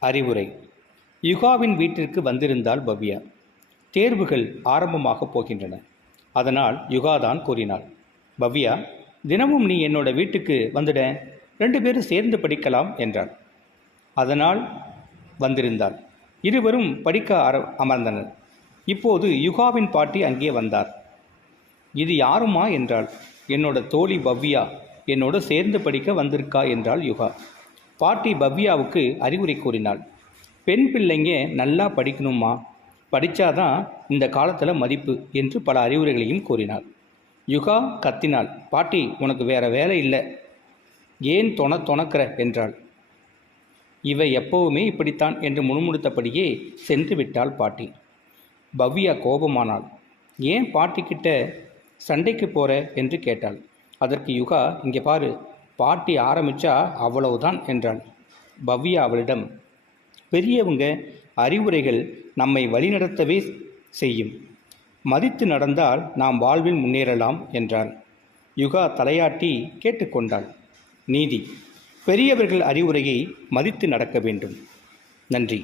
அறிவுரை. யுகாவின் வீட்டிற்கு வந்திருந்தாள் பவ்யா. தேர்வுகள் ஆரம்பமாகப் போகின்றன. அதனால் யுகாதான் கூறினாள். பவ்யா தினமும் நீ என்னோட வீட்டுக்கு வந்துட. ரெண்டு பேரும் சேர்ந்து படிக்கலாம் என்றாள். அதனால் வந்திருந்தாள். இருவரும் படிக்க அர அமர்ந்தனர். இப்போது யுகாவின் பாட்டி அங்கே வந்தார். இது யாருமா என்றாள். என்னோட தோழி பவ்யா என்னோட சேர்ந்து படிக்க வந்திருக்கா என்றாள் யுகா. பாட்டி பவ்யாவுக்கு அறிவுரை கூறினாள். பெண் பிள்ளைங்க நல்லா படிக்கணுமா படித்தாதான் இந்த காலத்தில் மதிப்பு என்று பல அறிவுரைகளையும் கூறினாள். யுகா கத்தினாள். பாட்டி உனக்கு வேற வேலை இல்லை. ஏன் தொண தொணக்கிற? என்றாள். இவை எப்பவுமே இப்படித்தான் என்று முணுமுணுத்தபடியே சென்று விட்டாள் பாட்டி. பவ்யா கோபமானாள். ஏன் பாட்டிக்கிட்ட சண்டைக்கு போகிற என்று கேட்டாள். அதற்கு யுகா இங்கே பாரு. பாட்டி ஆரம்பிச்சா அவ்வளவுதான் என்றாள் பவ்யா அவளிடம் பெரியவங்க அறிவுரைகள் நம்மை வழிநடத்தவே செய்யும். மதித்து நடந்தால் நாம் வாழ்வில் முன்னேறலாம் என்றான். யுகா தலையாட்டி கேட்டுக்கொண்டாள் நீதி பெரியவர்கள் அறிவுரையை மதித்து நடக்க வேண்டும். நன்றி.